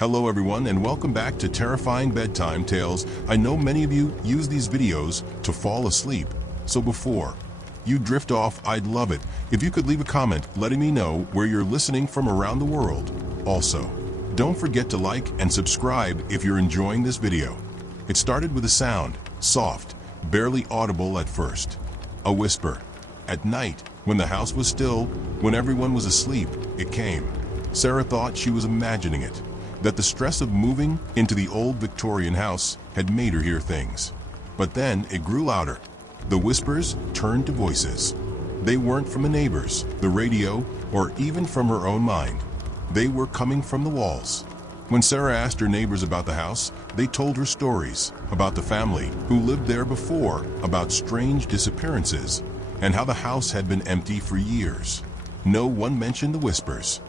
Hello everyone and welcome back to Terrifying Bedtime Tales. I know many of you use these videos to fall asleep, so before you drift off, I'd love it if you could leave a comment letting me know where you're listening from around the world. Also, don't forget to like and subscribe if you're enjoying this video. It started with a sound, soft, barely audible at first. A whisper. At night, when the house was still, when everyone was asleep, it came. Sarah thought she was imagining it, that the stress of moving into the old Victorian house had made her hear things. But then it grew louder. The whispers turned to voices. They weren't from the neighbors, the radio, or even from her own mind. They were coming from the walls. When Sarah asked her neighbors about the house, they told her stories about the family who lived there before, about strange disappearances, and how the house had been empty for years. No one mentioned the whispers.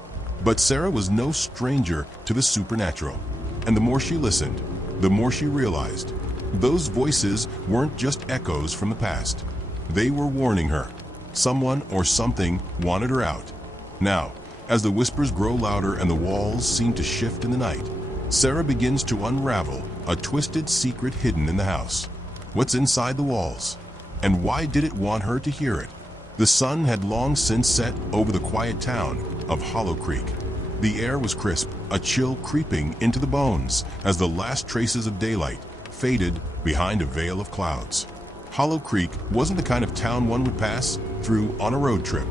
But Sarah was no stranger to the supernatural, and the more she listened, the more she realized those voices weren't just echoes from the past. They were warning her. Someone or something wanted her out. Now, as the whispers grow louder and the walls seem to shift in the night, Sarah begins to unravel a twisted secret hidden in the house. What's inside the walls? And why did it want her to hear it? The sun had long since set over the quiet town of Hollow Creek. The air was crisp, a chill creeping into the bones as the last traces of daylight faded behind a veil of clouds. Hollow Creek wasn't the kind of town one would pass through on a road trip.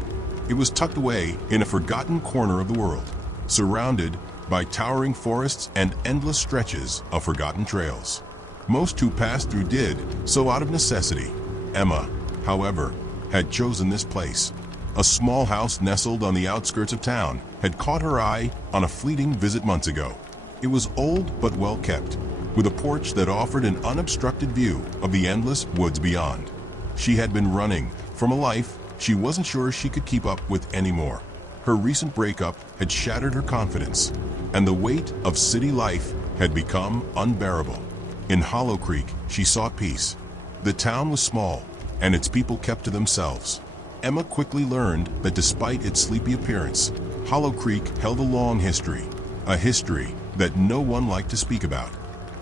It was tucked away in a forgotten corner of the world, surrounded by towering forests and endless stretches of forgotten trails. Most who passed through did so out of necessity. Emma, however, had chosen this place. A small house nestled on the outskirts of town had caught her eye on a fleeting visit months ago. It was old but well kept, with a porch that offered an unobstructed view of the endless woods beyond. She had been running from a life she wasn't sure she could keep up with anymore. Her recent breakup had shattered her confidence, and the weight of city life had become unbearable. In Hollow Creek, she sought peace. The town was small, and its people kept to themselves. Emma quickly learned that despite its sleepy appearance, Hollow Creek held a long history, a history that no one liked to speak about.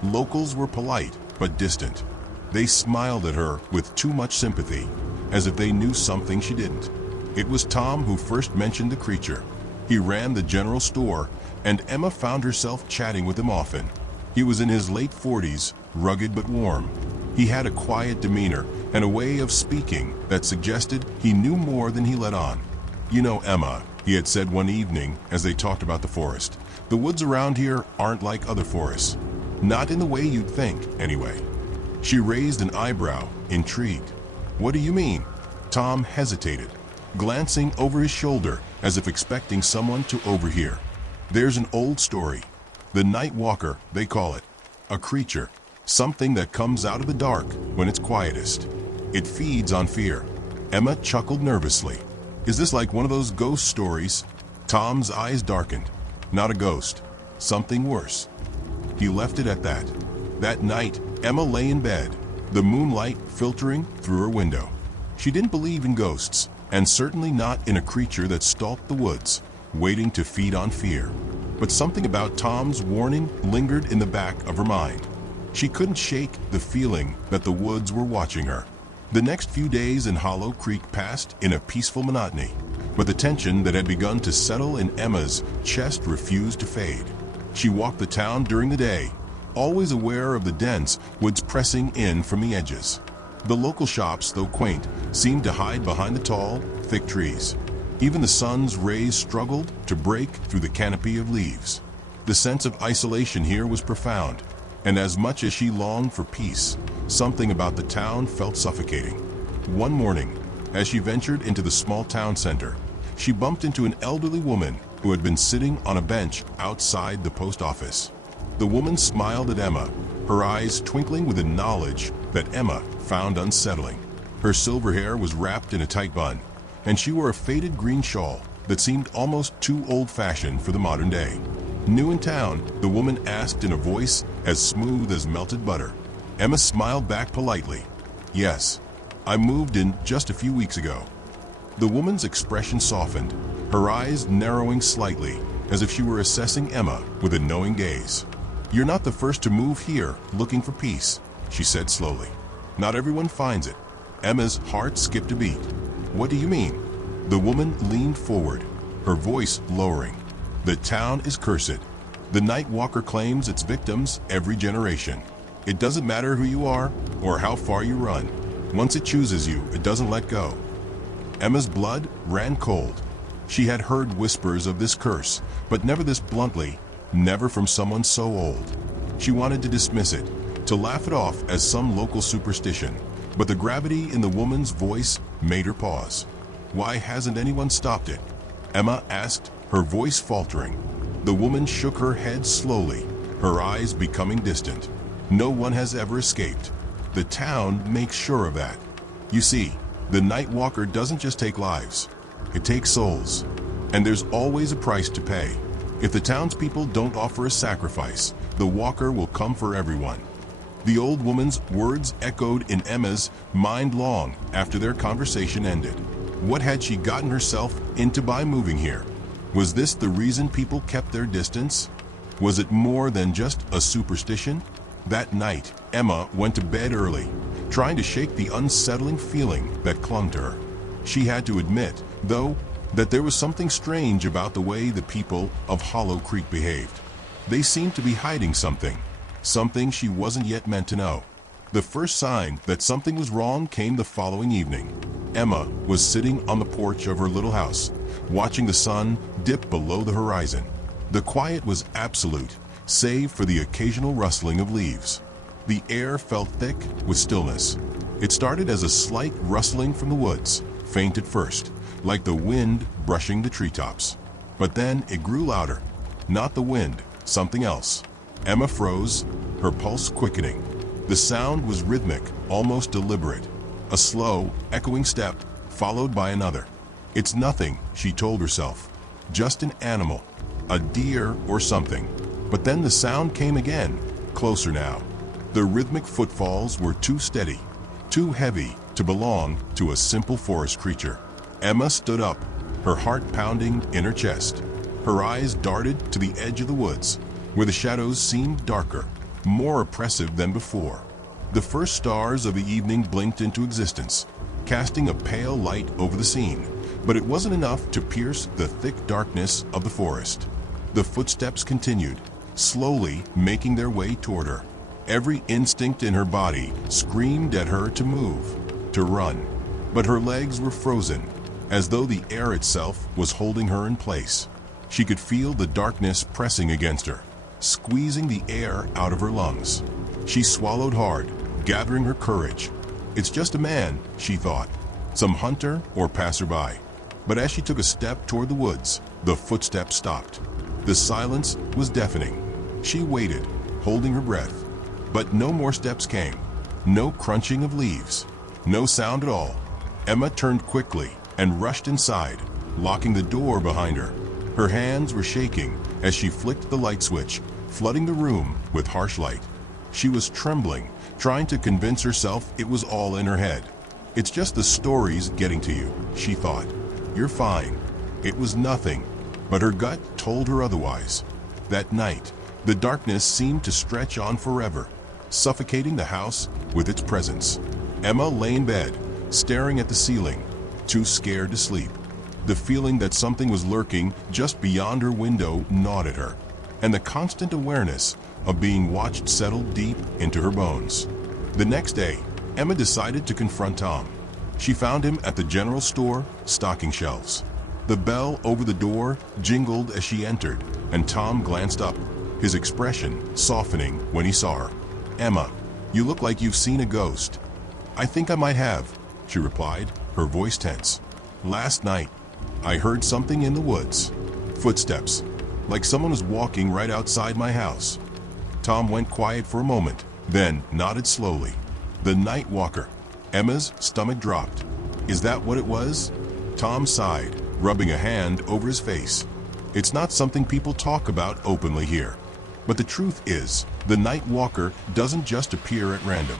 Locals were polite but distant. They smiled at her with too much sympathy, as if they knew something she didn't. It was Tom who first mentioned the creature. He ran the general store, and Emma found herself chatting with him often. He was in his late 40s, rugged but warm. He had a quiet demeanor and a way of speaking that suggested he knew more than he let on. "You know, Emma," he had said one evening as they talked about the forest, "the woods around here aren't like other forests. Not in the way you'd think, anyway." She raised an eyebrow, intrigued. "What do you mean?" Tom hesitated, glancing over his shoulder as if expecting someone to overhear. "There's an old story. The Night Walker, they call it. A creature. Something that comes out of the dark when it's quietest. It feeds on fear." Emma chuckled nervously. "Is this like one of those ghost stories?" Tom's eyes darkened. "Not a ghost. Something worse." He left it at that. That night, Emma lay in bed, the moonlight filtering through her window. She didn't believe in ghosts, and certainly not in a creature that stalked the woods, waiting to feed on fear. But something about Tom's warning lingered in the back of her mind. She couldn't shake the feeling that the woods were watching her. The next few days in Hollow Creek passed in a peaceful monotony, but the tension that had begun to settle in Emma's chest refused to fade. She walked the town during the day, always aware of the dense woods pressing in from the edges. The local shops, though quaint, seemed to hide behind the tall, thick trees. Even the sun's rays struggled to break through the canopy of leaves. The sense of isolation here was profound, and as much as she longed for peace, something about the town felt suffocating. One morning, as she ventured into the small town center, she bumped into an elderly woman who had been sitting on a bench outside the post office. The woman smiled at Emma, her eyes twinkling with a knowledge that Emma found unsettling. Her silver hair was wrapped in a tight bun, and she wore a faded green shawl that seemed almost too old-fashioned for the modern day. New in town, the woman asked in a voice as smooth as melted butter. Emma smiled back politely. "Yes, I moved in just a few weeks ago." The woman's expression softened, her eyes narrowing slightly, as if she were assessing Emma with a knowing gaze. "You're not the first to move here looking for peace," she said slowly. "Not everyone finds it." Emma's heart skipped a beat. "What do you mean?" The woman leaned forward, her voice lowering. "The town is cursed. The Night Walker claims its victims every generation. It doesn't matter who you are or how far you run. Once it chooses you, it doesn't let go." Emma's blood ran cold. She had heard whispers of this curse, but never this bluntly, never from someone so old. She wanted to dismiss it, to laugh it off as some local superstition, but the gravity in the woman's voice made her pause. "Why hasn't anyone stopped it?" Emma asked, her voice faltering. The woman shook her head slowly, her eyes becoming distant. "No one has ever escaped. The town makes sure of that. You see, the Night Walker doesn't just take lives. It takes souls. And there's always a price to pay. If the townspeople don't offer a sacrifice, the Walker will come for everyone." The old woman's words echoed in Emma's mind long after their conversation ended. What had she gotten herself into by moving here? Was this the reason people kept their distance? Was it more than just a superstition? That night, Emma went to bed early, trying to shake the unsettling feeling that clung to her. She had to admit, though, that there was something strange about the way the people of Hollow Creek behaved. They seemed to be hiding something she wasn't yet meant to know. The first sign that something was wrong came the following evening. Emma was sitting on the porch of her little house, watching the sun dip below the horizon. The quiet was absolute, save for the occasional rustling of leaves. The air felt thick with stillness. It started as a slight rustling from the woods, faint at first, like the wind brushing the treetops. But then it grew louder. Not the wind, something else. Emma froze, her pulse quickening. The sound was rhythmic, almost deliberate. A slow, echoing step, followed by another. "It's nothing," she told herself. "Just an animal, a deer or something." But then the sound came again, closer now. The rhythmic footfalls were too steady, too heavy to belong to a simple forest creature. Emma stood up, her heart pounding in her chest. Her eyes darted to the edge of the woods, where the shadows seemed darker, more oppressive than before. The first stars of the evening blinked into existence, casting a pale light over the scene, but it wasn't enough to pierce the thick darkness of the forest. The footsteps continued, slowly making their way toward her. Every instinct in her body screamed at her to move, to run, but her legs were frozen, as though the air itself was holding her in place. She could feel the darkness pressing against her, squeezing the air out of her lungs. She swallowed hard, gathering her courage. "It's just a man," she thought, "some hunter or passerby." But as she took a step toward the woods, the footsteps stopped. The silence was deafening. She waited, holding her breath. But no more steps came. No crunching of leaves. No sound at all. Emma turned quickly and rushed inside, locking the door behind her. Her hands were shaking as she flicked the light switch, flooding the room with harsh light. She was trembling, trying to convince herself it was all in her head. "It's just the stories getting to you," she thought. "You're fine." It was nothing, but her gut told her otherwise. That night, the darkness seemed to stretch on forever, suffocating the house with its presence. Emma lay in bed, staring at the ceiling, too scared to sleep. The feeling that something was lurking just beyond her window gnawed at her, and the constant awareness of being watched settled deep into her bones. The next day, Emma decided to confront Tom. She found him at the general store, stocking shelves. The bell over the door jingled as she entered, and Tom glanced up, his expression softening when he saw her. "Emma, you look like you've seen a ghost." "I think I might have," she replied, her voice tense. "Last night, I heard something in the woods. Footsteps, like someone was walking right outside my house." Tom went quiet for a moment, then nodded slowly. "The Night Walker." Emma's stomach dropped. "Is that what it was?" Tom sighed, rubbing a hand over his face. "It's not something people talk about openly here. But the truth is, the Night Walker doesn't just appear at random.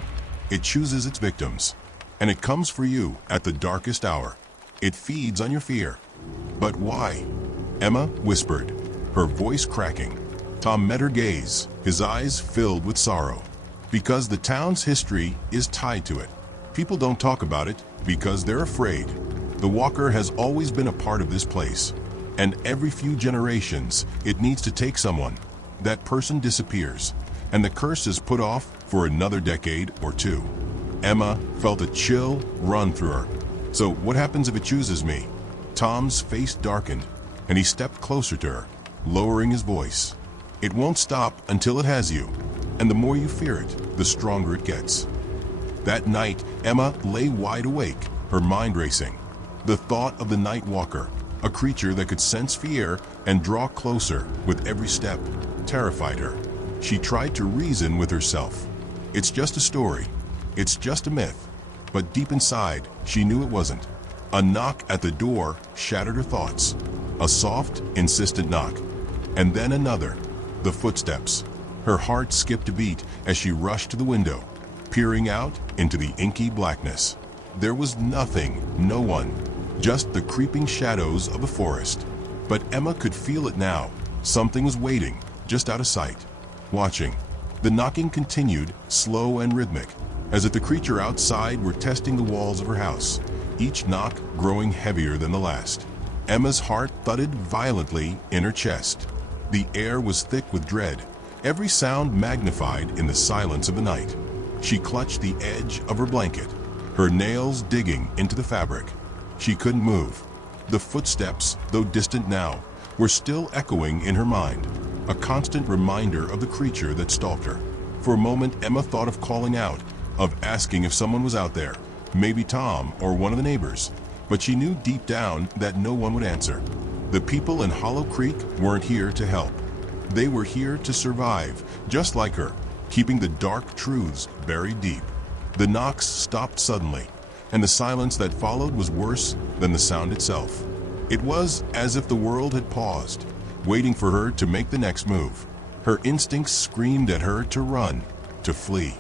It chooses its victims, and it comes for you at the darkest hour. It feeds on your fear." "But why?" Emma whispered. her voice cracking. Tom met her gaze, his eyes filled with sorrow. Because the town's history is tied to it. People don't talk about it because they're afraid. The walker has always been a part of this place, and every few generations it needs to take someone. That person disappears, and the curse is put off for another decade or two. Emma felt a chill run through her. So what happens if it chooses me? Tom's face darkened, and he stepped closer to her, lowering his voice. It won't stop until it has you, and the more you fear it, the stronger it gets. That night, Emma lay wide awake, her mind racing. The thought of the Night Walker, a creature that could sense fear and draw closer with every step, terrified her. She tried to reason with herself. It's just a story. It's just a myth. But deep inside, she knew it wasn't. A knock at the door shattered her thoughts. A soft, insistent knock. And then another. The footsteps. Her heart skipped a beat as she rushed to the window, peering out into the inky blackness. There was nothing, no one, just the creeping shadows of a forest. But Emma could feel it now. Something was waiting, just out of sight, watching. The knocking continued, slow and rhythmic, as if the creature outside were testing the walls of her house, each knock growing heavier than the last. Emma's heart thudded violently in her chest. The air was thick with dread, every sound magnified in the silence of the night. She clutched the edge of her blanket, her nails digging into the fabric. She couldn't move. The footsteps, though distant now, were still echoing in her mind, a constant reminder of the creature that stalked her. For a moment, Emma thought of calling out, of asking if someone was out there, maybe Tom or one of the neighbors, but she knew deep down that no one would answer. The people in Hollow Creek weren't here to help. They were here to survive, just like her, keeping the dark truths buried deep. The knocks stopped suddenly, and the silence that followed was worse than the sound itself. It was as if the world had paused, waiting for her to make the next move. Her instincts screamed at her to run, to flee.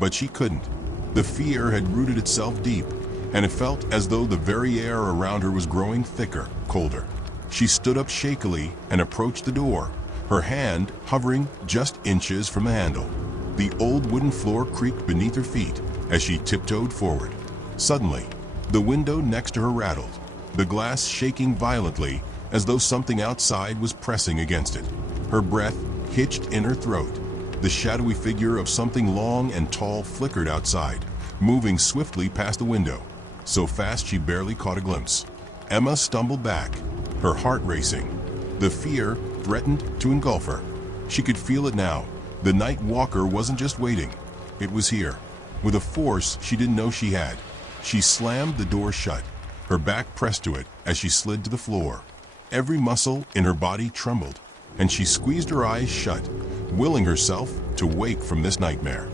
But she couldn't. The fear had rooted itself deep, and it felt as though the very air around her was growing thicker, colder. She stood up shakily and approached the door, her hand hovering just inches from the handle. The old wooden floor creaked beneath her feet as she tiptoed forward. Suddenly, the window next to her rattled, the glass shaking violently as though something outside was pressing against it. Her breath hitched in her throat. The shadowy figure of something long and tall flickered outside, moving swiftly past the window, so fast she barely caught a glimpse. Emma stumbled back, her heart racing. The fear threatened to engulf her. She could feel it now. The Night Walker wasn't just waiting. It was here, with a force she didn't know she had. She slammed the door shut, her back pressed to it as she slid to the floor. Every muscle in her body trembled, and she squeezed her eyes shut, willing herself to wake from this nightmare.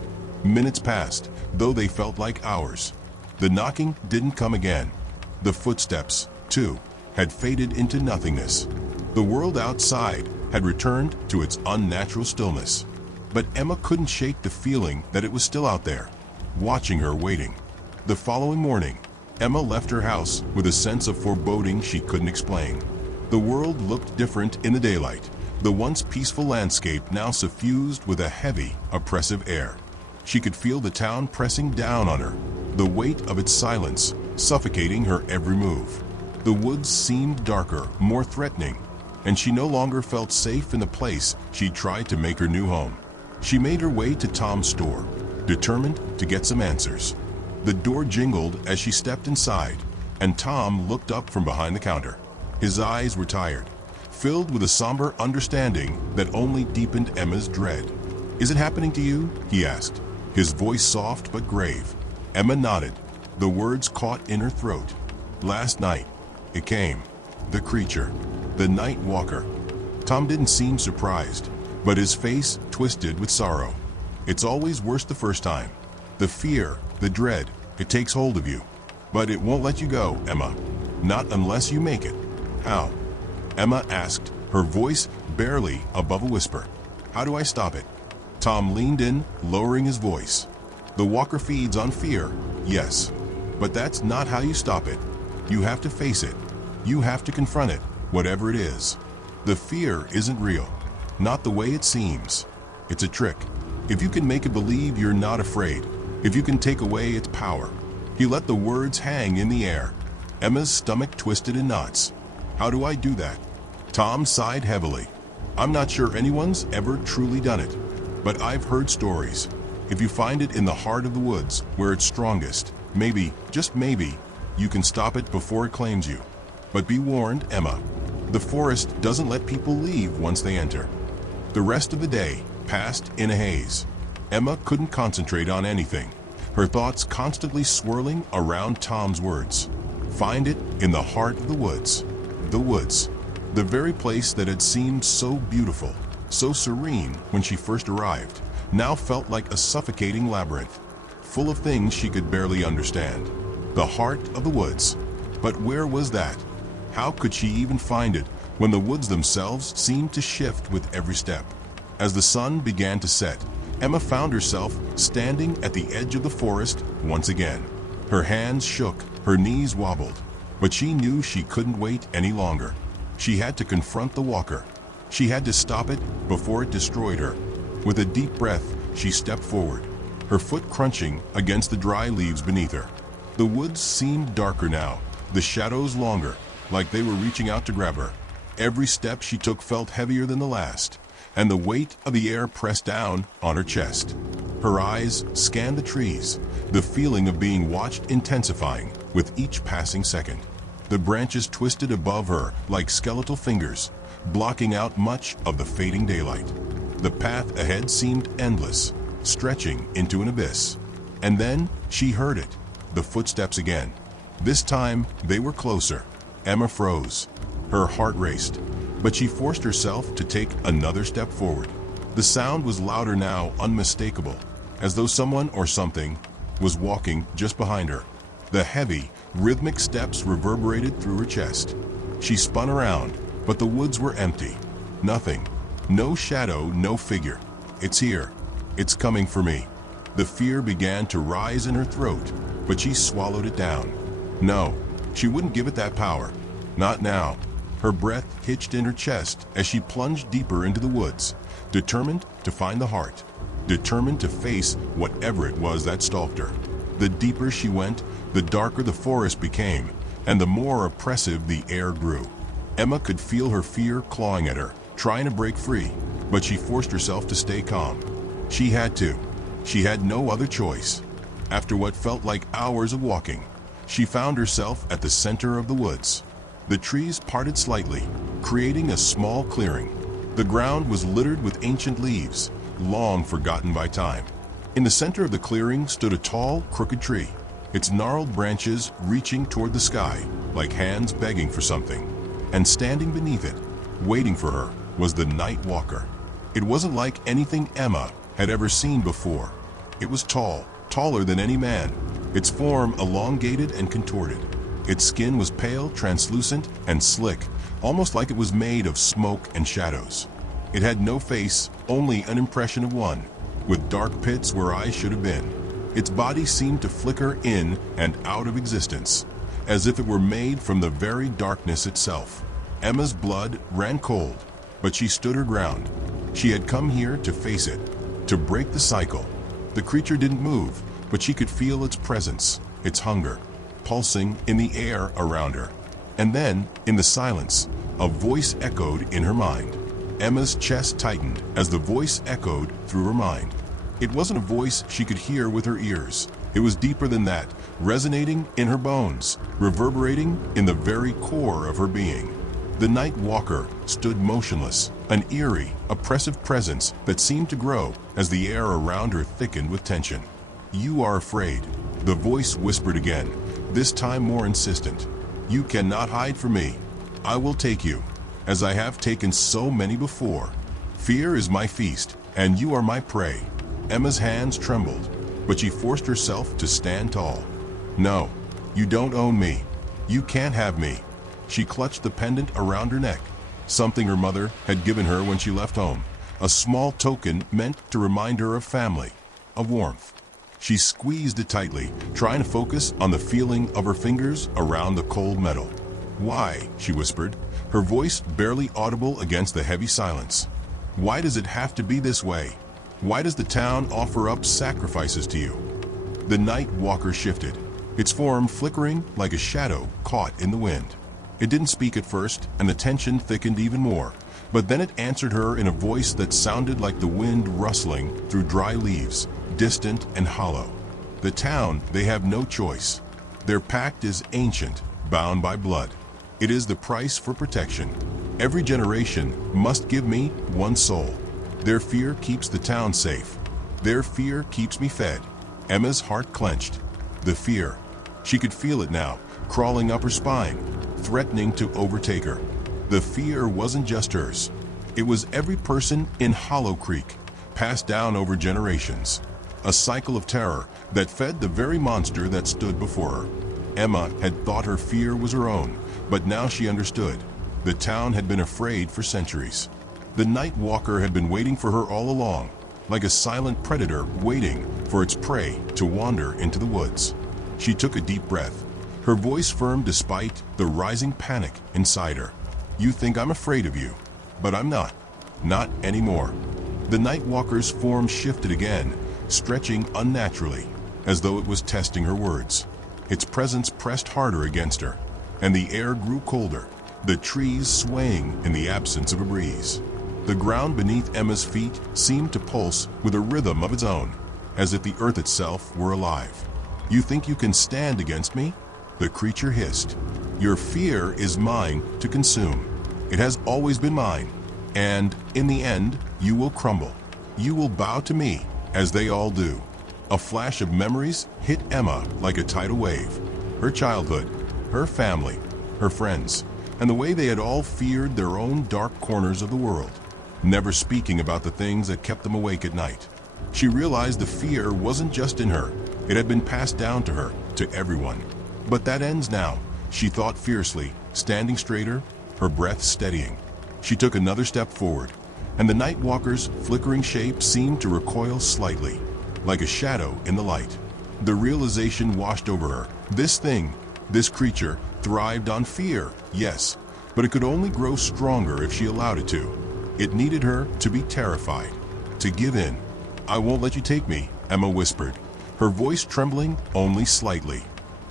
Minutes passed, though they felt like hours. The knocking didn't come again. The footsteps, too, had faded into nothingness. The world outside had returned to its unnatural stillness. But Emma couldn't shake the feeling that it was still out there, watching her, waiting. The following morning, Emma left her house with a sense of foreboding she couldn't explain. The world looked different in the daylight, the once peaceful landscape now suffused with a heavy, oppressive air. She could feel the town pressing down on her, the weight of its silence suffocating her every move. The woods seemed darker, more threatening, and she no longer felt safe in the place she'd tried to make her new home. She made her way to Tom's store, determined to get some answers. The door jingled as she stepped inside, and Tom looked up from behind the counter. His eyes were tired, filled with a somber understanding that only deepened Emma's dread. "Is it happening to you?" he asked, his voice soft but grave. Emma nodded, the words caught in her throat. "Last night, it came. The creature, the Night Walker." Tom didn't seem surprised, but his face twisted with sorrow. "It's always worse the first time. The fear, the dread, it takes hold of you. But it won't let you go, Emma. Not unless you make it." "How?" Emma asked, her voice barely above a whisper. "How do I stop it?" Tom leaned in, lowering his voice. "The Walker feeds on fear, yes. But that's not how you stop it. You have to face it. You have to confront it, whatever it is." The fear isn't real, not the way it seems. It's a trick. If you can make it believe you're not afraid, if you can take away its power. He let the words hang in the air. Emma's stomach twisted in knots. How do I do that? Tom sighed heavily. I'm not sure anyone's ever truly done it, but I've heard stories. If you find it in the heart of the woods, where it's strongest, maybe, just maybe, you can stop it before it claims you. But be warned, Emma. The forest doesn't let people leave once they enter. The rest of the day passed in a haze. Emma couldn't concentrate on anything, her thoughts constantly swirling around Tom's words. Find it in the heart of the woods. The woods. The very place that had seemed so beautiful, so serene when she first arrived, now felt like a suffocating labyrinth, full of things she could barely understand. The heart of the woods. But where was that? How could she even find it when the woods themselves seemed to shift with every step? As the sun began to set, Emma found herself standing at the edge of the forest once again. Her hands shook, her knees wobbled, but she knew she couldn't wait any longer. She had to confront the walker. She had to stop it before it destroyed her. With a deep breath, she stepped forward, her foot crunching against the dry leaves beneath her. The woods seemed darker now, the shadows longer, like they were reaching out to grab her. Every step she took felt heavier than the last, and the weight of the air pressed down on her chest. Her eyes scanned the trees, the feeling of being watched intensifying with each passing second. The branches twisted above her like skeletal fingers, blocking out much of the fading daylight. The path ahead seemed endless, stretching into an abyss. And then she heard it, the footsteps again. This time they were closer. Emma froze. Her heart raced, but she forced herself to take another step forward. The sound was louder now, unmistakable, as though someone or something was walking just behind her. The heavy, rhythmic steps reverberated through her chest. She spun around, but the woods were empty. Nothing. No shadow, no figure. It's here. It's coming for me. The fear began to rise in her throat, but she swallowed it down. No, she wouldn't give it that power. Not now. Her breath hitched in her chest as she plunged deeper into the woods, determined to find the heart, determined to face whatever it was that stalked her. The deeper she went, the darker the forest became, and the more oppressive the air grew. Emma could feel her fear clawing at her, trying to break free, but she forced herself to stay calm. She had to. She had no other choice. After what felt like hours of walking, she found herself at the center of the woods. The trees parted slightly, creating a small clearing. The ground was littered with ancient leaves, long forgotten by time. In the center of the clearing stood a tall, crooked tree, its gnarled branches reaching toward the sky, like hands begging for something. And standing beneath it, waiting for her, was the night walker. It wasn't like anything Emma had ever seen before. It was tall, taller than any man, its form elongated and contorted. Its skin was pale, translucent, and slick, almost like it was made of smoke and shadows. It had no face, only an impression of one, with dark pits where eyes should have been. Its body seemed to flicker in and out of existence, as if it were made from the very darkness itself. Emma's blood ran cold, but she stood her ground. She had come here to face it, to break the cycle. The creature didn't move, but she could feel its presence, its hunger, pulsing in the air around her. And then, in the silence, a voice echoed in her mind. Emma's chest tightened as the voice echoed through her mind. It wasn't a voice she could hear with her ears. It was deeper than that, resonating in her bones, reverberating in the very core of her being. The night walker stood motionless, an eerie, oppressive presence that seemed to grow as the air around her thickened with tension. "You are afraid," the voice whispered again, this time more insistent. "You cannot hide from me. I will take you, as I have taken so many before. Fear is my feast, and you are my prey." Emma's hands trembled, but she forced herself to stand tall. "No, you don't own me. You can't have me." She clutched the pendant around her neck, something her mother had given her when she left home, a small token meant to remind her of family, of warmth. She squeezed it tightly, trying to focus on the feeling of her fingers around the cold metal. "Why?" she whispered. her voice barely audible against the heavy silence. Why does it have to be this way? Why does the town offer up sacrifices to you? The night walker shifted, its form flickering like a shadow caught in the wind. It didn't speak at first, and the tension thickened even more, but then it answered her in a voice that sounded like the wind rustling through dry leaves, distant and hollow. The town, they have no choice. Their pact is ancient, bound by blood. It is the price for protection. Every generation must give me one soul. Their fear keeps the town safe. Their fear keeps me fed. Emma's heart clenched. The fear. She could feel it now, crawling up her spine, threatening to overtake her. The fear wasn't just hers. It was every person in Hollow Creek, passed down over generations. A cycle of terror that fed the very monster that stood before her. Emma had thought her fear was her own, but now she understood. The town had been afraid for centuries. The night walker had been waiting for her all along, like a silent predator waiting for its prey to wander into the woods. She took a deep breath, her voice firm despite the rising panic inside her. You think I'm afraid of you, but I'm not. Not anymore. The night walker's form shifted again, stretching unnaturally, as though it was testing her words. Its presence pressed harder against her, and the air grew colder, the trees swaying in the absence of a breeze. The ground beneath Emma's feet seemed to pulse with a rhythm of its own, as if the earth itself were alive. You think you can stand against me? The creature hissed. Your fear is mine to consume. It has always been mine, and in the end, you will crumble. You will bow to me, as they all do. A flash of memories hit Emma like a tidal wave. Her childhood, her family, her friends, and the way they had all feared their own dark corners of the world, never speaking about the things that kept them awake at night. She realized the fear wasn't just in her. It had been passed down to her, to everyone. But that ends now, she thought fiercely, standing straighter, her breath steadying. She took another step forward, and the night walker's flickering shape seemed to recoil slightly, like a shadow in the light. The realization washed over her. This thing, this creature, thrived on fear, yes, but it could only grow stronger if she allowed it to. It needed her to be terrified, to give in. I won't let you take me, Emma whispered, her voice trembling only slightly.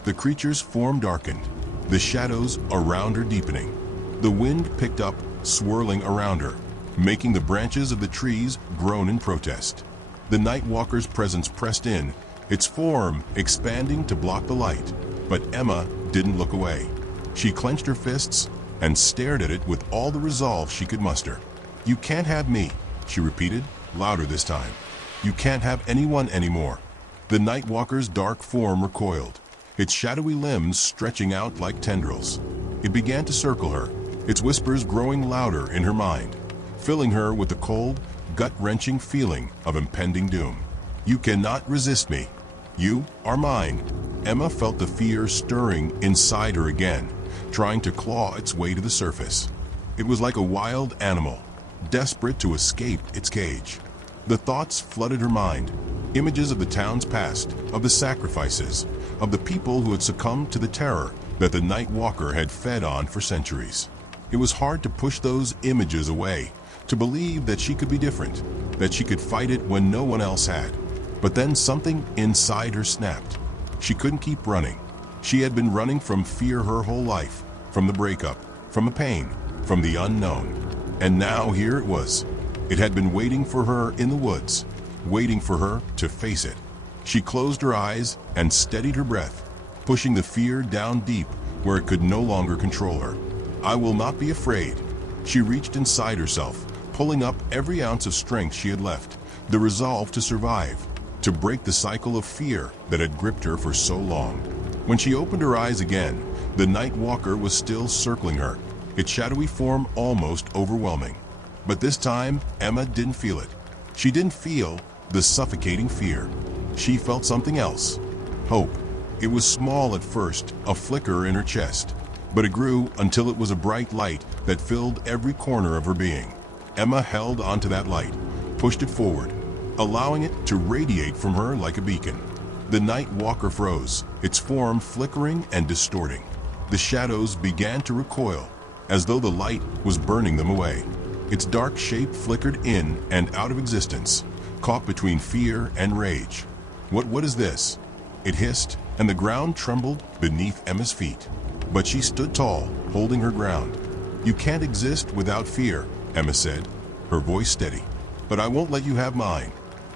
The creature's form darkened, the shadows around her deepening. The wind picked up, swirling around her, making the branches of the trees groan in protest. The night walker's presence pressed in, its form expanding to block the light, but Emma didn't look away. She clenched her fists and stared at it with all the resolve she could muster. You can't have me, she repeated, louder this time. You can't have anyone anymore. The night walker's dark form recoiled, its shadowy limbs stretching out like tendrils. It began to circle her, its whispers growing louder in her mind, filling her with the cold, gut-wrenching feeling of impending doom. You cannot resist me. You are mine. Emma felt the fear stirring inside her again, trying to claw its way to the surface. It was like a wild animal, desperate to escape its cage. The thoughts flooded her mind, images of the town's past, of the sacrifices, of the people who had succumbed to the terror that the night walker had fed on for centuries. It was hard to push those images away, to believe that she could be different, that she could fight it when no one else had. But then something inside her snapped. She couldn't keep running. She had been running from fear her whole life, from the breakup, from the pain, from the unknown. And now here it was. It had been waiting for her in the woods, waiting for her to face it. She closed her eyes and steadied her breath, pushing the fear down deep where it could no longer control her. I will not be afraid. She reached inside herself, pulling up every ounce of strength she had left, the resolve to survive, to break the cycle of fear that had gripped her for so long. When she opened her eyes again, the night walker was still circling her, its shadowy form almost overwhelming. But this time, Emma didn't feel it. She didn't feel the suffocating fear. She felt something else. Hope. It was small at first, a flicker in her chest, but it grew until it was a bright light that filled every corner of her being. Emma held onto that light, pushed it forward, allowing it to radiate from her like a beacon. The night walker froze, its form flickering and distorting. The shadows began to recoil, as though the light was burning them away. Its dark shape flickered in and out of existence, caught between fear and rage. What is this?" It hissed, and the ground trembled beneath Emma's feet. But she stood tall, holding her ground. "You can't exist without fear," Emma said, her voice steady. "But I won't let you have mine.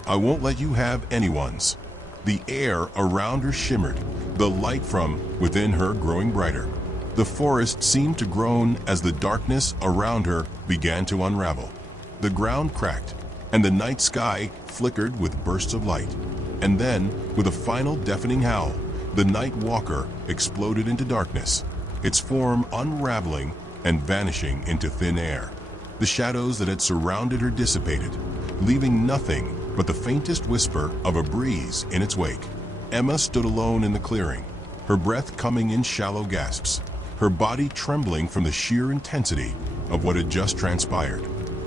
I won't let you have anyone's." The air around her shimmered, the light from within her growing brighter. The forest seemed to groan as the darkness around her began to unravel. The ground cracked, and the night sky flickered with bursts of light. And then, with a final deafening howl, the night walker exploded into darkness, its form unraveling and vanishing into thin air. The shadows that had surrounded her dissipated, leaving nothing but the faintest whisper of a breeze in its wake. Emma stood alone in the clearing, her breath coming in shallow gasps, her body trembling from the sheer intensity of what had just transpired.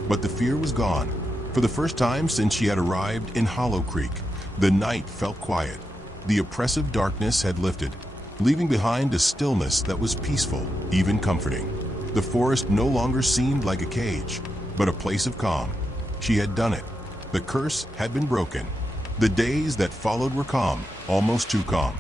But the fear was gone. For the first time since she had arrived in Hollow Creek, the night felt quiet. The oppressive darkness had lifted, leaving behind a stillness that was peaceful, even comforting. The forest no longer seemed like a cage, but a place of calm. She had done it. The curse had been broken. The days that followed were calm, almost too calm.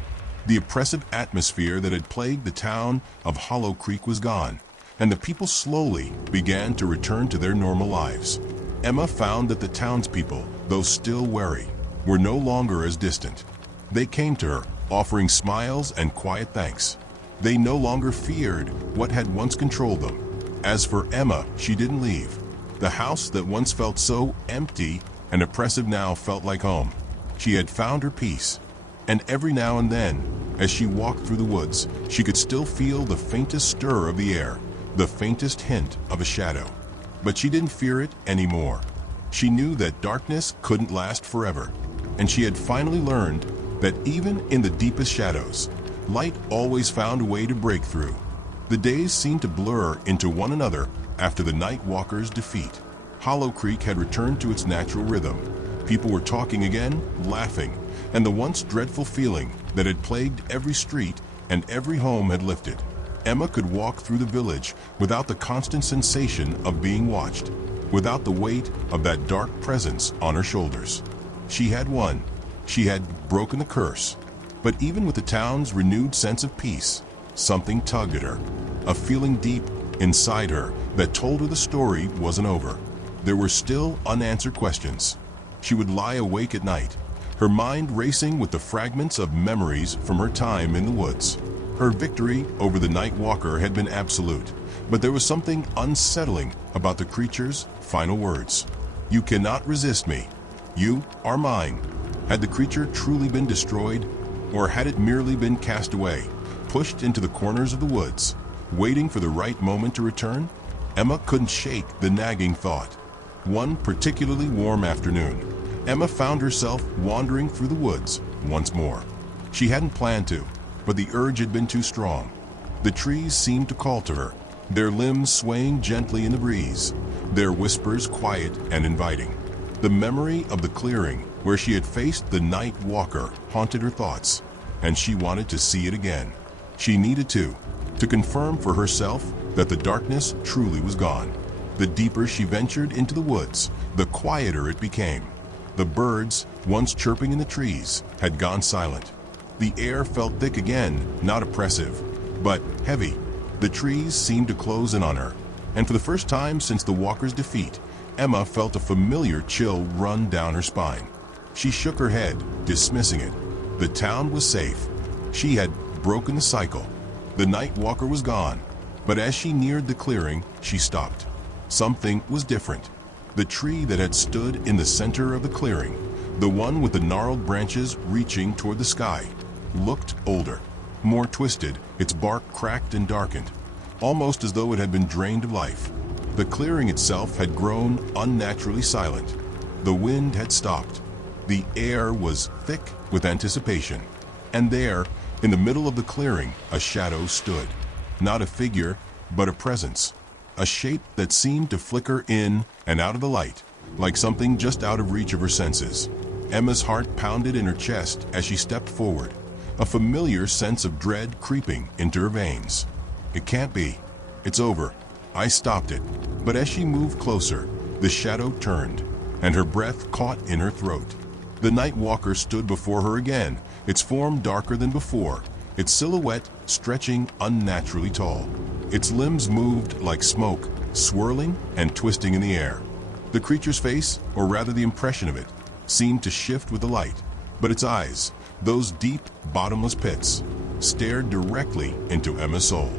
The oppressive atmosphere that had plagued the town of Hollow Creek was gone, and the people slowly began to return to their normal lives. Emma found that the townspeople, though still wary, were no longer as distant. They came to her, offering smiles and quiet thanks. They no longer feared what had once controlled them. As for Emma, she didn't leave. The house that once felt so empty and oppressive now felt like home. She had found her peace. And every now and then, as she walked through the woods, she could still feel the faintest stir of the air, the faintest hint of a shadow. But she didn't fear it anymore. She knew that darkness couldn't last forever, and she had finally learned that even in the deepest shadows, light always found a way to break through. The days seemed to blur into one another after the Night Walker's defeat. Hollow Creek had returned to its natural rhythm. People were talking again, laughing, and the once dreadful feeling that had plagued every street and every home had lifted. Emma could walk through the village without the constant sensation of being watched, without the weight of that dark presence on her shoulders. She had won. She had broken the curse. But even with the town's renewed sense of peace, something tugged at her, a feeling deep inside her that told her the story wasn't over. There were still unanswered questions. She would lie awake at night, her mind racing with the fragments of memories from her time in the woods. Her victory over the Night Walker had been absolute, but there was something unsettling about the creature's final words. "You cannot resist me. You are mine." Had the creature truly been destroyed, or had it merely been cast away, pushed into the corners of the woods, waiting for the right moment to return? Emma couldn't shake the nagging thought. One particularly warm afternoon, Emma found herself wandering through the woods once more. She hadn't planned to, but the urge had been too strong. The trees seemed to call to her, their limbs swaying gently in the breeze, their whispers quiet and inviting. The memory of the clearing where she had faced the Night Walker haunted her thoughts, and she wanted to see it again. She needed to confirm for herself that the darkness truly was gone. The deeper she ventured into the woods, the quieter it became. The birds, once chirping in the trees, had gone silent. The air felt thick again, not oppressive, but heavy. The trees seemed to close in on her, and for the first time since the Walker's defeat, Emma felt a familiar chill run down her spine. She shook her head, dismissing it. The town was safe. She had broken the cycle. The Night Walker was gone, but as she neared the clearing, she stopped. Something was different. The tree that had stood in the center of the clearing, the one with the gnarled branches reaching toward the sky, looked older, more twisted, its bark cracked and darkened, almost as though it had been drained of life. The clearing itself had grown unnaturally silent. The wind had stopped. The air was thick with anticipation. And there, in the middle of the clearing, a shadow stood. Not a figure, but a presence. A shape that seemed to flicker in and out of the light, like something just out of reach of her senses. Emma's heart pounded in her chest as she stepped forward, a familiar sense of dread creeping into her veins. It can't be. It's over. I stopped it, but as she moved closer, the shadow turned, and her breath caught in her throat. The night walker stood before her again, its form darker than before, its silhouette stretching unnaturally tall. Its limbs moved like smoke, swirling and twisting in the air. The creature's face, or rather the impression of it, seemed to shift with the light, but its eyes, those deep, bottomless pits, stared directly into Emma's soul.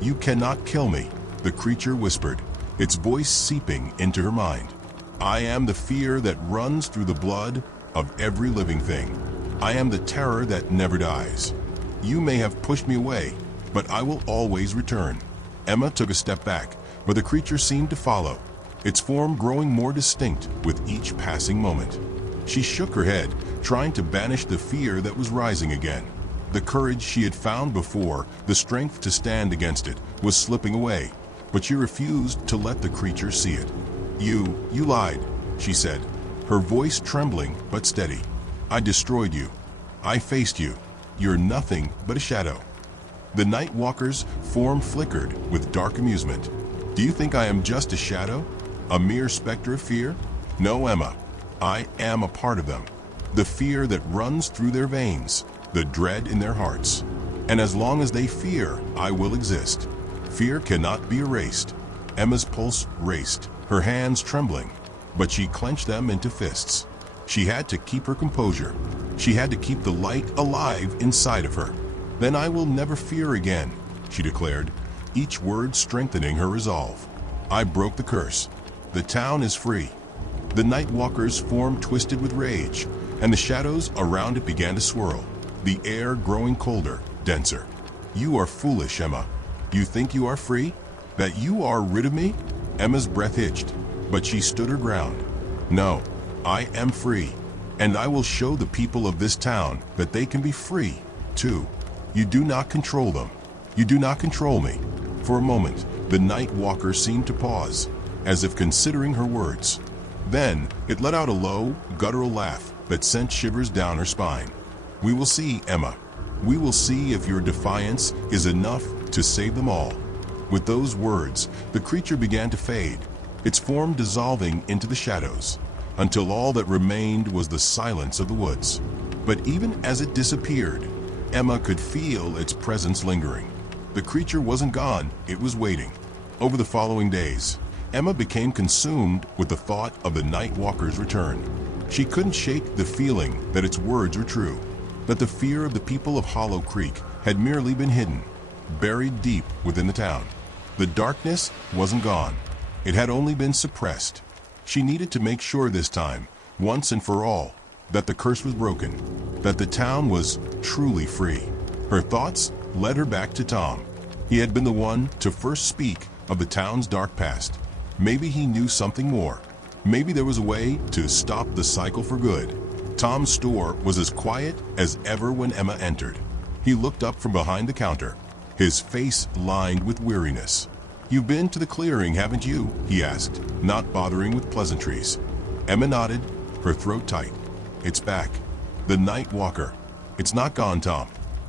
"You cannot kill me," the creature whispered, its voice seeping into her mind. "I am the fear that runs through the blood of every living thing. I am the terror that never dies. You may have pushed me away, but I will always return." Emma took a step back, but the creature seemed to follow, its form growing more distinct with each passing moment. She shook her head, trying to banish the fear that was rising again. The courage she had found before, the strength to stand against it, was slipping away, but she refused to let the creature see it. You lied," she said, her voice trembling but steady. "I destroyed you. I faced you. You're nothing but a shadow." The night walker's form flickered with dark amusement. "Do you think I am just a shadow? A mere specter of fear? No, Emma. I am a part of them. The fear that runs through their veins, the dread in their hearts. And as long as they fear, I will exist. Fear cannot be erased." Emma's pulse raced, her hands trembling, but she clenched them into fists. She had to keep her composure. She had to keep the light alive inside of her. "Then I will never fear again," she declared, each word strengthening her resolve. "I broke the curse. The town is free." The night walker's form twisted with rage, and the shadows around it began to swirl, the air growing colder, denser. "You are foolish, Emma. You think you are free? That you are rid of me?" Emma's breath hitched, but she stood her ground. "No, I am free, and I will show the people of this town that they can be free, too. You do not control them. You do not control me." For a moment, the night walker seemed to pause, as if considering her words. Then it let out a low, guttural laugh that sent shivers down her spine. "We will see, Emma. We will see if your defiance is enough to save them all." With those words, the creature began to fade, its form dissolving into the shadows, until all that remained was the silence of the woods. But even as it disappeared, Emma could feel its presence lingering. The creature wasn't gone, it was waiting. Over the following days, Emma became consumed with the thought of the night walker's return. She couldn't shake the feeling that its words were true, that the fear of the people of Hollow Creek had merely been hidden, buried deep within the town. The darkness wasn't gone. It had only been suppressed. She needed to make sure this time, once and for all, that the curse was broken, that the town was truly free. Her thoughts led her back to Tom. He had been the one to first speak of the town's dark past. Maybe he knew something more. Maybe there was a way to stop the cycle for good. Tom's store was as quiet as ever when Emma entered. He looked up from behind the counter, his face lined with weariness. "You've been to the clearing, haven't you?" he asked, not bothering with pleasantries. Emma nodded, her throat tight. "It's back. The night walker. It's not gone, Tom.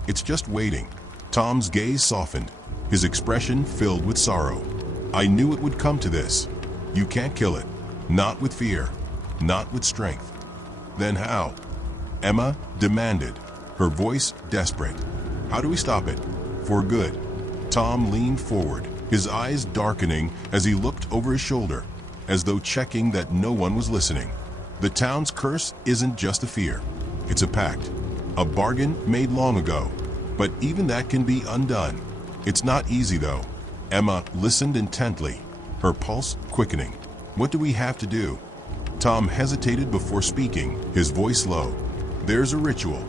It's just waiting." Tom's gaze softened, his expression filled with sorrow. "I knew it would come to this. You can't kill it. Not with fear. Not with strength." "Then how?" Emma demanded, her voice desperate. "How do we stop it? For good?" Tom leaned forward, his eyes darkening as he looked over his shoulder, as though checking that no one was listening. "The town's curse isn't just a fear. It's a pact. A bargain made long ago. But even that can be undone. It's not easy, though." Emma listened intently, her pulse quickening. "What do we have to do?" Tom hesitated before speaking, his voice low. "There's a ritual,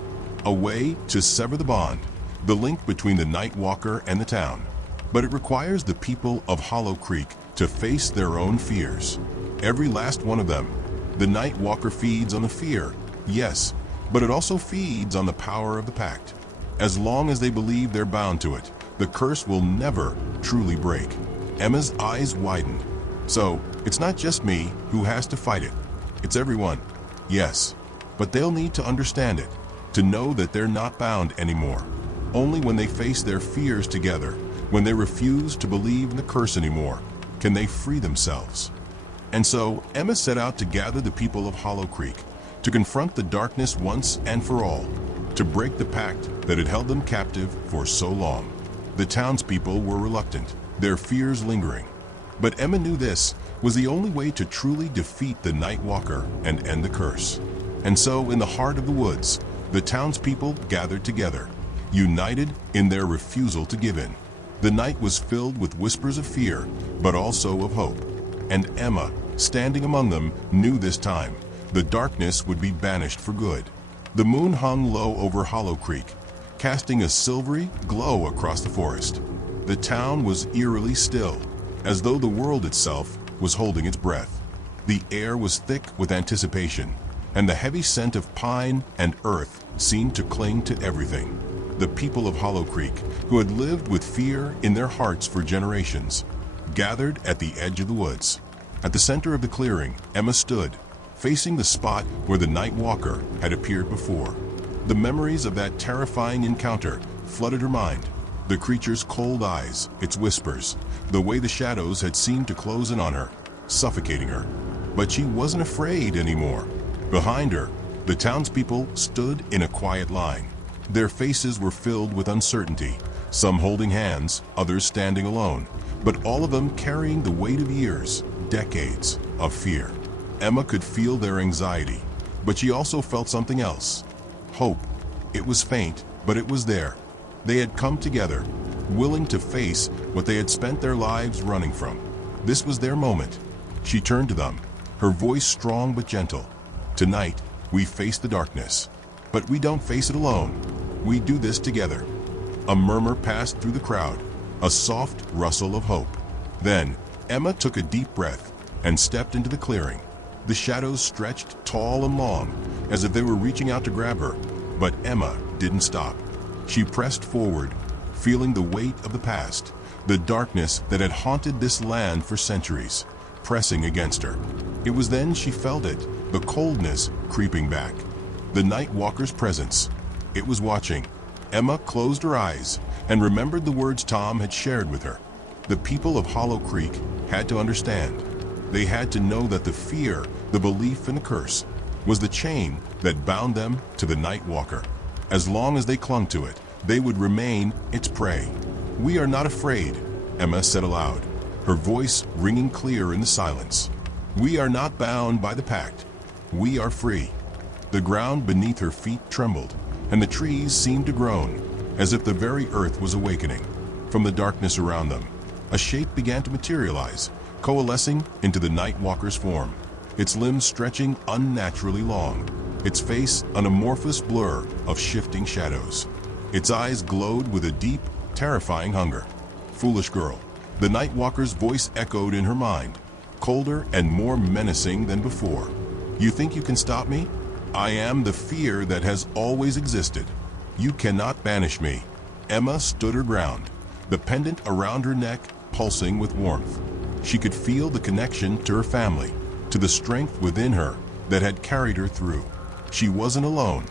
a way to sever the bond, the link between the night walker and the town. But it requires the people of Hollow Creek to face their own fears. Every last one of them. The night walker feeds on the fear, yes, but it also feeds on the power of the pact. As long as they believe they're bound to it, the curse will never truly break." Emma's eyes widened. "So, it's not just me who has to fight it. It's everyone." "Yes, but they'll need to understand it, to know that they're not bound anymore. Only when they face their fears together, when they refuse to believe in the curse anymore, Can they free themselves? And so Emma set out to gather the people of Hollow Creek, to confront the darkness once and for all, to break the pact that had held them captive for so long. The townspeople were reluctant, their fears lingering. But Emma knew this was the only way to truly defeat the Night Walker and end the curse. And so, in the heart of the woods, the townspeople gathered together, united in their refusal to give in. The night was filled with whispers of fear, but also of hope. And Emma, standing among them, knew this time the darkness would be banished for good. The moon hung low over Hollow Creek, casting a silvery glow across the forest. The town was eerily still, as though the world itself was holding its breath. The air was thick with anticipation, and the heavy scent of pine and earth seemed to cling to everything. The people of Hollow Creek, who had lived with fear in their hearts for generations, gathered at the edge of the woods. At the center of the clearing, Emma stood, facing the spot where the Night Walker had appeared before. The memories of that terrifying encounter flooded her mind. The creature's cold eyes, its whispers, the way the shadows had seemed to close in on her, suffocating her. But she wasn't afraid anymore. Behind her, the townspeople stood in a quiet line. Their faces were filled with uncertainty, some holding hands, others standing alone, but all of them carrying the weight of years, decades of fear. Emma could feel their anxiety, but she also felt something else. Hope. It was faint, but it was there. They had come together, willing to face what they had spent their lives running from. This was their moment. She turned to them, her voice strong but gentle. Tonight, we face the darkness, but we don't face it alone. We do this together. A murmur passed through the crowd, a soft rustle of hope. Then, Emma took a deep breath and stepped into the clearing. The shadows stretched tall and long, as if they were reaching out to grab her, but Emma didn't stop. She pressed forward, feeling the weight of the past, the darkness that had haunted this land for centuries, pressing against her. It was then she felt it, the coldness creeping back. The Night Walker's presence. It was watching. Emma closed her eyes and remembered the words Tom had shared with her. The people of Hollow Creek had to understand. They had to know that the fear, the belief in the curse, was the chain that bound them to the Night Walker. As long as they clung to it, they would remain its prey. "We are not afraid," Emma said aloud, her voice ringing clear in the silence. "We are not bound by the pact. We are free." The ground beneath her feet trembled, and the trees seemed to groan, as if the very earth was awakening. From the darkness around them, a shape began to materialize, coalescing into the Night Walker's form, its limbs stretching unnaturally long, its face an amorphous blur of shifting shadows. Its eyes glowed with a deep, terrifying hunger. "Foolish girl," the Night Walker's voice echoed in her mind, colder and more menacing than before. "You think you can stop me? I am the fear that has always existed. You cannot banish me." Emma stood her ground, the pendant around her neck pulsing with warmth. She could feel the connection to her family, to the strength within her that had carried her through. She wasn't alone.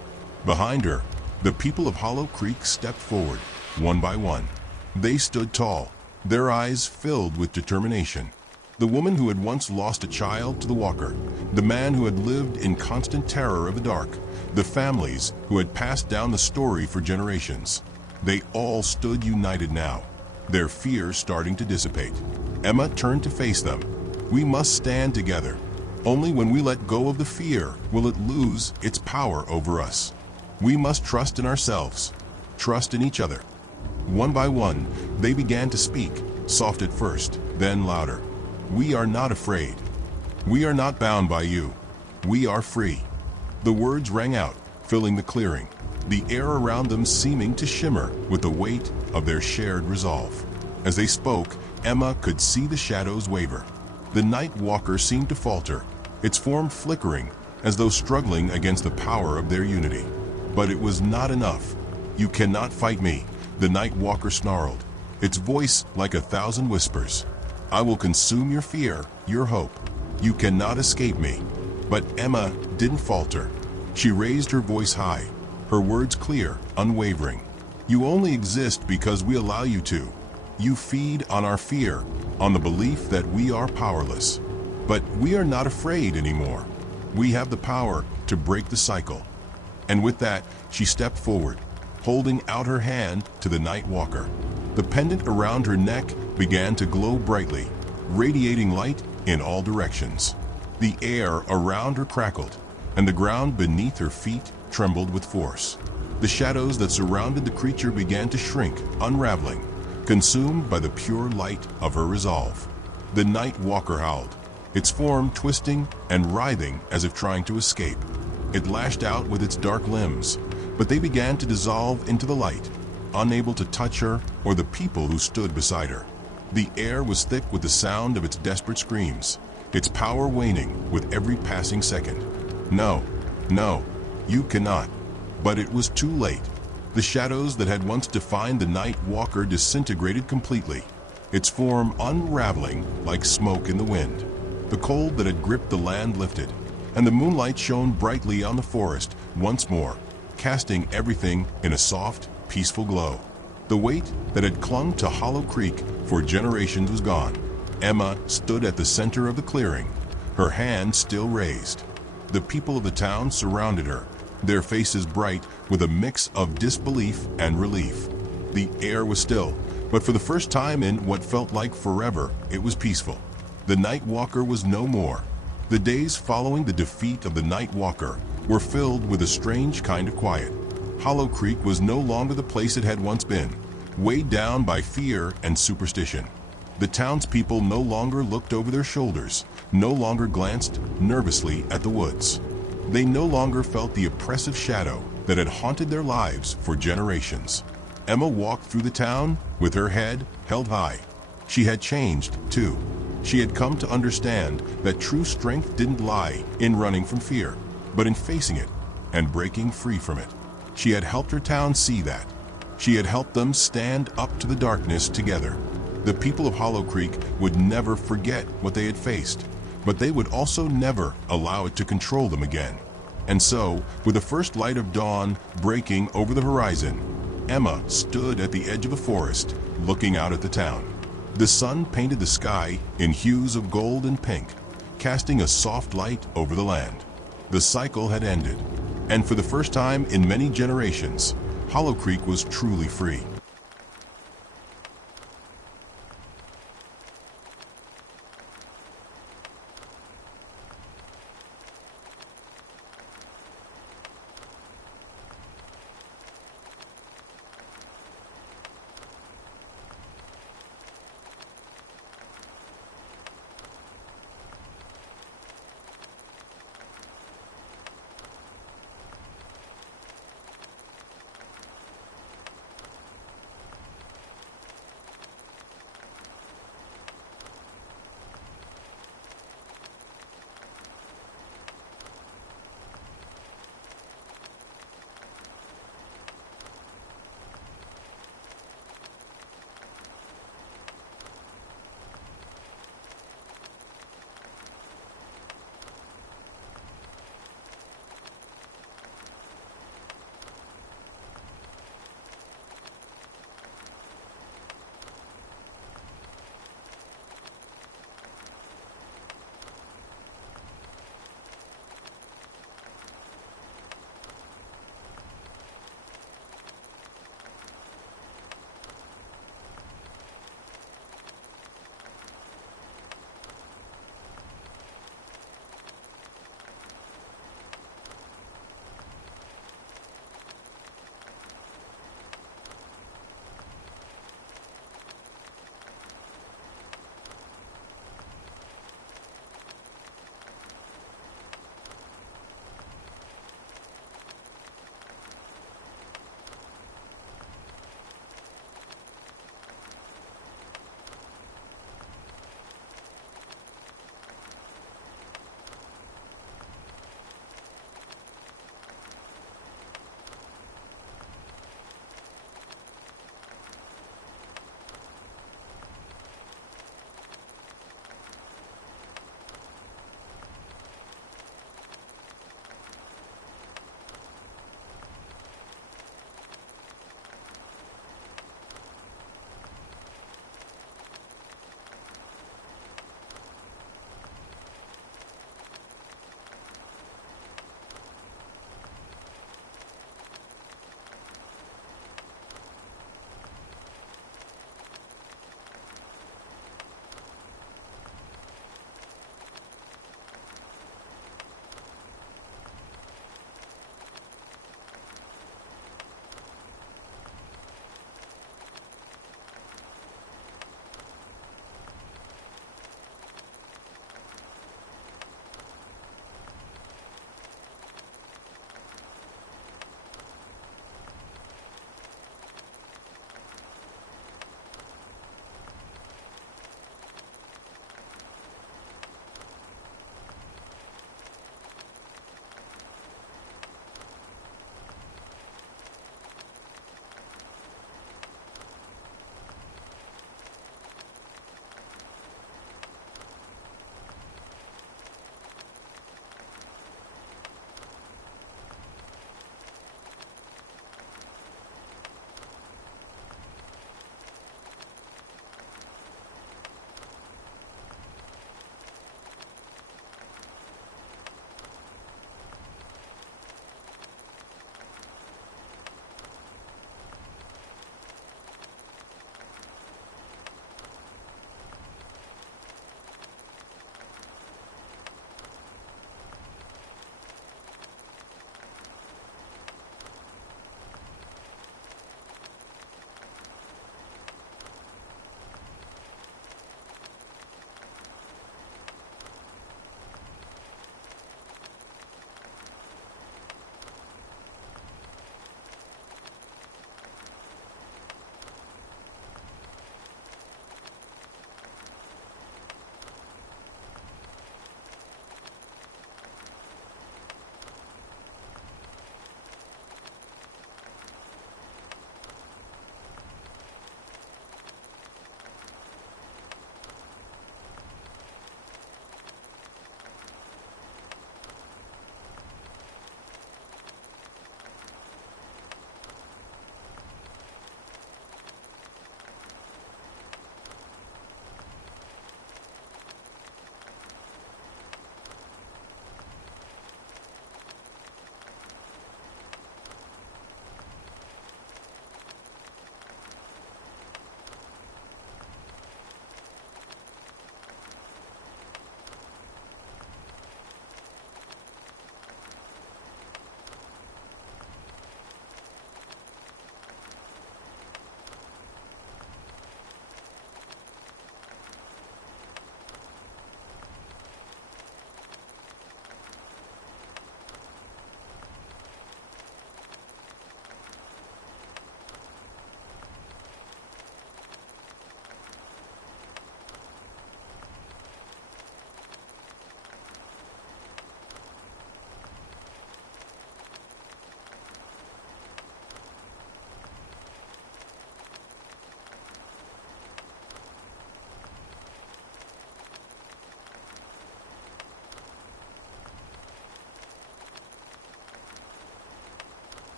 Behind her, the people of Hollow Creek stepped forward, one by one. They stood tall, their eyes filled with determination. The woman who had once lost a child to the Walker, the man who had lived in constant terror of the dark, the families who had passed down the story for generations. They all stood united now, their fear starting to dissipate. Emma turned to face them. "We must stand together. Only when we let go of the fear will it lose its power over us. We must trust in ourselves, trust in each other." One by one, they began to speak, soft at first, then louder. "We are not afraid. We are not bound by you. We are free." The words rang out, filling the clearing, the air around them seeming to shimmer with the weight of their shared resolve. As they spoke, Emma could see the shadows waver. The Night Walker seemed to falter, its form flickering as though struggling against the power of their unity. But it was not enough. "You cannot fight me," the Night Walker snarled, its voice like 1,000 whispers. "I will consume your fear, your hope. You cannot escape me." But Emma didn't falter. She raised her voice high, her words clear, unwavering. "You only exist because we allow you to. You feed on our fear, on the belief that we are powerless. But we are not afraid anymore. We have the power to break the cycle." And with that, she stepped forward, holding out her hand to the Night Walker. The pendant around her neck began to glow brightly, radiating light in all directions. The air around her crackled, and the ground beneath her feet trembled with force. The shadows that surrounded the creature began to shrink, unraveling, consumed by the pure light of her resolve. The Night Walker howled, its form twisting and writhing as if trying to escape. It lashed out with its dark limbs, but they began to dissolve into the light, unable to touch her or the people who stood beside her. The air was thick with the sound of its desperate screams, its power waning with every passing second. "No, no, you cannot." But it was too late. The shadows that had once defined the Night Walker disintegrated completely, its form unraveling like smoke in the wind. The cold that had gripped the land lifted, and the moonlight shone brightly on the forest once more, casting everything in a soft, peaceful glow. The weight that had clung to Hollow Creek for generations was gone. Emma stood at the center of the clearing, her hand still raised. The people of the town surrounded her, their faces bright with a mix of disbelief and relief. The air was still, but for the first time in what felt like forever, it was peaceful. The Night Walker was no more. The days following the defeat of the Night Walker were filled with a strange kind of quiet. Hollow Creek was no longer the place it had once been, weighed down by fear and superstition. The townspeople no longer looked over their shoulders, no longer glanced nervously at the woods. They no longer felt the oppressive shadow that had haunted their lives for generations. Emma walked through the town with her head held high. She had changed, too. She had come to understand that true strength didn't lie in running from fear, but in facing it and breaking free from it. She had helped her town see that. She had helped them stand up to the darkness together. The people of Hollow Creek would never forget what they had faced, but they would also never allow it to control them again. And so, with the first light of dawn breaking over the horizon, Emma stood at the edge of the forest, looking out at the town. The sun painted the sky in hues of gold and pink, casting a soft light over the land. The cycle had ended, and for the first time in many generations, Hollow Creek was truly free.